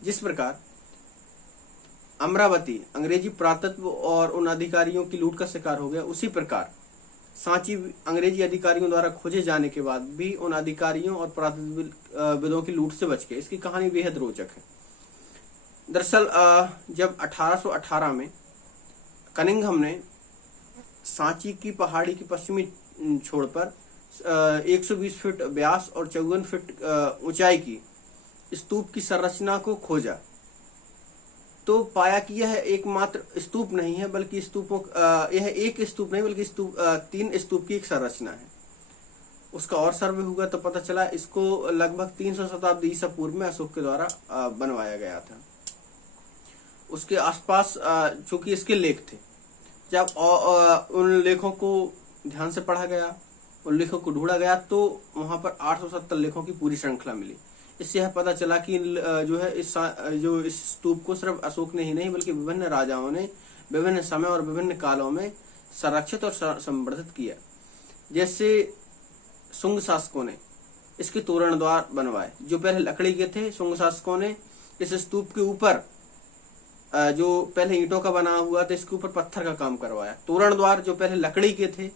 जिस प्रकार अमरावती अंग्रेजी पुरातत्व और उन अधिकारियों की लूट का शिकार हो गया, उसी प्रकार सांची अंग्रेजी अधिकारियों द्वारा खोजे जाने के बाद भी उन अधिकारियों और पुरातत्वविदों की लूट से बच गए। इसकी कहानी बेहद रोचक है। दरअसल जब 1818 में कनिंघम ने सांची की पहाड़ी की पश्चिमी छोर पर 120 फीट व्यास और 54 फीट ऊंचाई की स्तूप की संरचना को खोजा, तो पाया कि यह एकमात्र स्तूप नहीं है, बल्कि यह एक स्तूप नहीं बल्कि 3 स्तूप की एक संरचना है। उसका और सर्वे हुआ तो पता चला इसको लगभग 300 शताब्दी ईसा पूर्व में अशोक के द्वारा बनवाया गया था। उसके आसपास चूंकि इसके लेख थे, जब उन लेखों को ध्यान से पढ़ा गया, उन लेखों को ढूंढा गया, तो वहां पर 870 लेखों की पूरी श्रृंखला मिली। इससे यह पता चला कि जो है इस स्तूप को सिर्फ अशोक ने ही नहीं बल्कि विभिन्न राजाओं ने विभिन्न समय और विभिन्न कालों में संरक्षित और संवर्धित किया। जैसे शुंग शासकों ने इसके तोरण द्वार बनवाए, जो पहले लकड़ी के थे। शुंग शासकों ने इस स्तूप के ऊपर जो पहले ईंटों का बना हुआ था, इसके ऊपर पत्थर का काम करवाया। तोरण द्वार जो पहले लकड़ी के थे,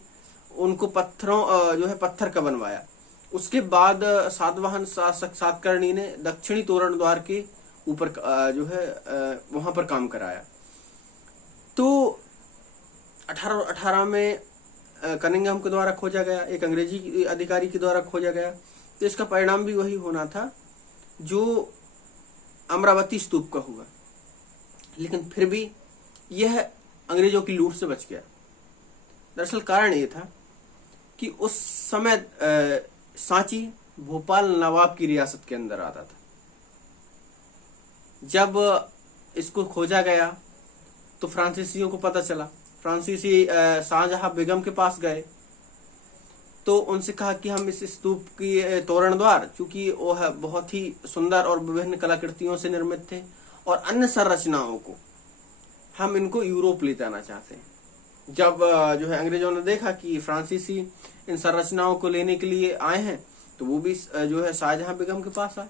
उनको पत्थर का बनवाया। उसके बाद सातवाहन शासक सातकर्णी ने दक्षिणी तोरण द्वार के ऊपर वहां पर काम कराया। तो 1818 में कनिंघम के द्वारा खोजा गया, एक अंग्रेजी अधिकारी के द्वारा खोजा गया, तो इसका परिणाम भी वही होना था जो अमरावती स्तूप का हुआ। लेकिन फिर भी यह अंग्रेजों की लूट से बच गया। दरअसल कारण ये था कि उस समय सांची भोपाल नवाब की रियासत के अंदर आता था। जब इसको खोजा गया तो फ्रांसीसियों को पता चला। फ्रांसीसी शाहजहां बेगम के पास गए, तो उनसे कहा कि हम इस स्तूप की तोरण द्वार, चूंकि वो है बहुत ही सुंदर और विभिन्न कलाकृतियों से निर्मित थे, और अन्य संरचनाओं को हम इनको यूरोप ले जाना चाहते हैं। जब जो है अंग्रेजों ने देखा कि फ्रांसीसी इन संरचनाओं को लेने के लिए आए हैं, तो वो भी जो है शाहजहां बेगम के पास आए,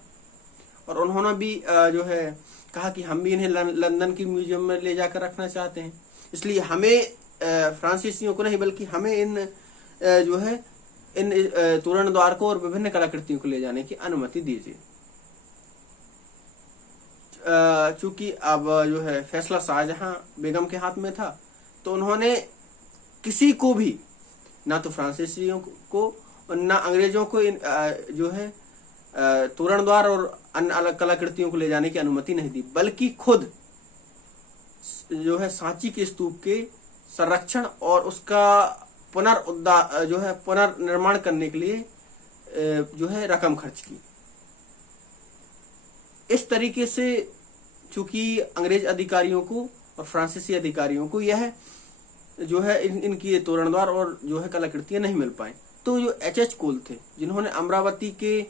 और उन्होंने भी जो है कहा कि हम भी इन्हें लंदन की म्यूजियम में ले जाकर रखना चाहते हैं। इसलिए हमें फ्रांसीसियों को नहीं बल्कि हमें इन तोरण द्वार को और विभिन्न कलाकृतियों को ले जाने की अनुमति दीजिए। चूंकि अब जो है फैसला शाहजहां बेगम के हाथ में था, तो उन्होंने किसी को भी, ना तो फ्रांसीसियों को और ना अंग्रेजों को तोरण द्वार और अन्य अलग कलाकृतियों को ले जाने की अनुमति नहीं दी, बल्कि खुद जो है सांची के स्तूप के संरक्षण और उसका पुनर्निर्माण करने के लिए जो है रकम खर्च की। इस तरीके से चूंकि अंग्रेज अधिकारियों को और फ्रांसीसी अधिकारियों को यह जो है इनकी तोरण द्वार और जो है कलाकृतियां नहीं मिल पाई, तो जो एच कोल थे, जिन्होंने अमरावती के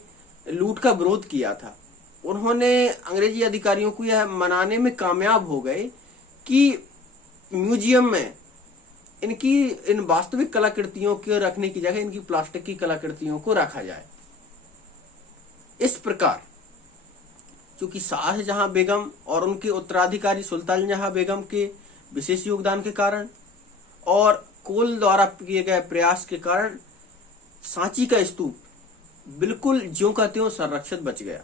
लूट का विरोध किया था, उन्होंने अंग्रेजी अधिकारियों को यह मनाने में कामयाब हो गए कि म्यूजियम में इन वास्तविक कलाकृतियों को रखने की जगह इनकी प्लास्टिक की कलाकृतियों को रखा जाए। इस प्रकार चूंकि शाहजहां बेगम और उनके उत्तराधिकारी सुल्तान जहां बेगम के विशेष योगदान के कारण और कोल द्वारा किए गए प्रयास के कारण सांची का स्तूप बिल्कुल ज्यों का त्यों संरक्षित बच गया।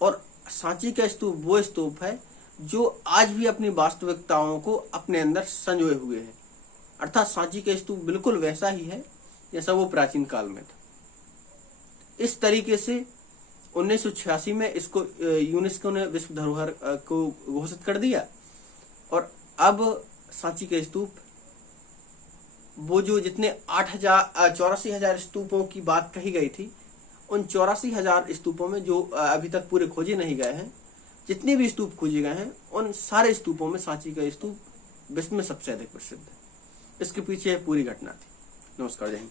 और सांची का स्तूप वो स्तूप है जो आज भी अपनी वास्तविकताओं को अपने अंदर संजोए हुए है। अर्थात सांची का स्तूप बिल्कुल वैसा ही है जैसा वो प्राचीन काल में था। इस तरीके से 1986 में इसको यूनेस्को ने विश्व धरोहर को घोषित कर दिया, और अब सांची का स्तूप वो जो जितने 84,000 स्तूपों की बात कही गई थी, उन 84,000 स्तूपों में जो अभी तक पूरे खोजे नहीं गए हैं, जितने भी स्तूप खोजे गए हैं, उन सारे स्तूपों में सांची का स्तूप विश्व में सबसे अधिक प्रसिद्ध है। इसके पीछे पूरी घटना थी। नमस्कार, जय हिंद।